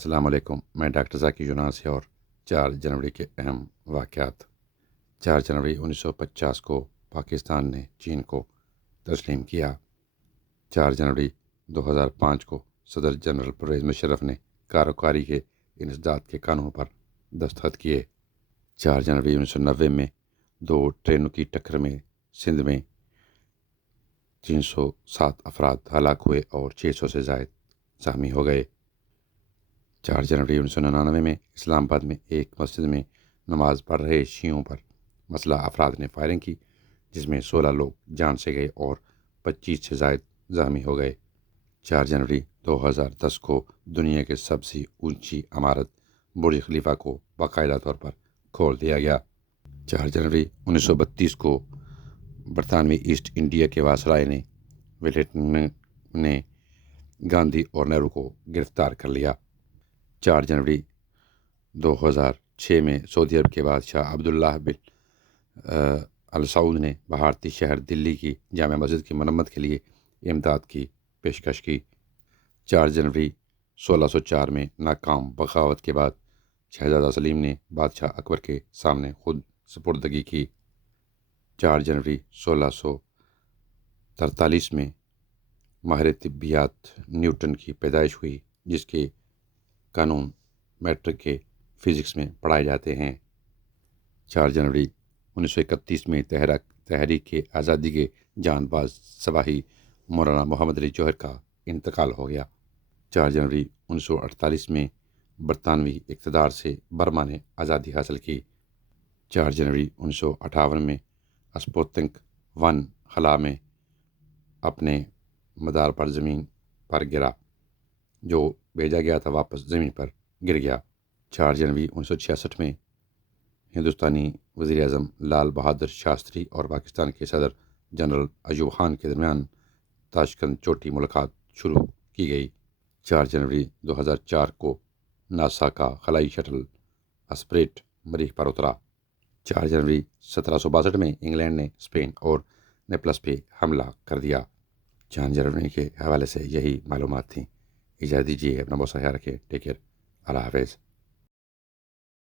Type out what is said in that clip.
السلام علیکم، میں ڈاکٹر ذاکر یوناسی اور 4 جنوری کے اہم واقعات۔ 4 جنوری 1950 کو پاکستان نے چین کو تسلیم کیا۔ 4 جنوری 2005 کو صدر جنرل پرویز مشرف نے کاروکاری کے انسداد کے قانون پر دستخط کیے۔ 4 جنوری 1990 میں 2 ٹرینوں کی ٹکر میں سندھ میں 307 افراد ہلاک ہوئے اور 600 سے زائد زخمی ہو گئے۔ 4 جنوری 1999 میں اسلام آباد میں ایک مسجد میں نماز پڑھ رہے شیعوں پر مسلح افراد نے فائرنگ کی، جس میں 16 لوگ جان سے گئے اور 25 سے زائد زخمی ہو گئے۔ 4 جنوری 2010 کو دنیا کے سب سے اونچی عمارت برج خلیفہ کو باقاعدہ طور پر کھول دیا گیا۔ 4 جنوری 1932 کو برطانوی ایسٹ انڈیا کے وائسرائے نے ویلنگٹن نے گاندھی اور نہرو کو گرفتار کر لیا۔ 4 جنوری 2006 میں سعودی عرب کے بادشاہ عبداللہ بن السعود نے بھارتی شہر دلی کی جامع مسجد کی مرمت کے لیے امداد کی پیشکش کی۔ 4 جنوری 1604 میں ناکام بغاوت کے بعد شہزادہ سلیم نے بادشاہ اکبر کے سامنے خود سپردگی کی۔ 4 جنوری 1643 میں ماہر طبیات نیوٹن کی پیدائش ہوئی، جس کے قانون میٹرک کے فزکس میں پڑھائے جاتے ہیں۔ 4 جنوری 1931 میں تحریک آزادی کے جان باز سپاہی مولانا محمد علی جوہر کا انتقال ہو گیا۔ 4 جنوری 1948 میں برطانوی اقتدار سے برما نے آزادی حاصل کی۔ 4 جنوری 1958 میں اسپوتنک 1 خلا میں اپنے مدار پر زمین پر گرا، جو بھیجا گیا تھا واپس زمین پر گر گیا۔ 4 جنوری 1966 میں ہندوستانی وزیر اعظم لال بہادر شاستری اور پاکستان کے صدر جنرل ایوب خان کے درمیان تاشکند چوٹی ملاقات شروع کی گئی۔ 4 جنوری 2004 کو ناسا کا خلائی شٹل اسپریٹ مریخ پر اترا۔ 4 جنوری 1762 میں انگلینڈ نے اسپین اور نیپلس پہ حملہ کر دیا۔ 4 جنوری کے حوالے سے یہی معلومات تھیں۔ اجازت دیجیے، اپنا بہت سا خیال رکھیں۔ ٹیک کیئر، اللہ حافظ۔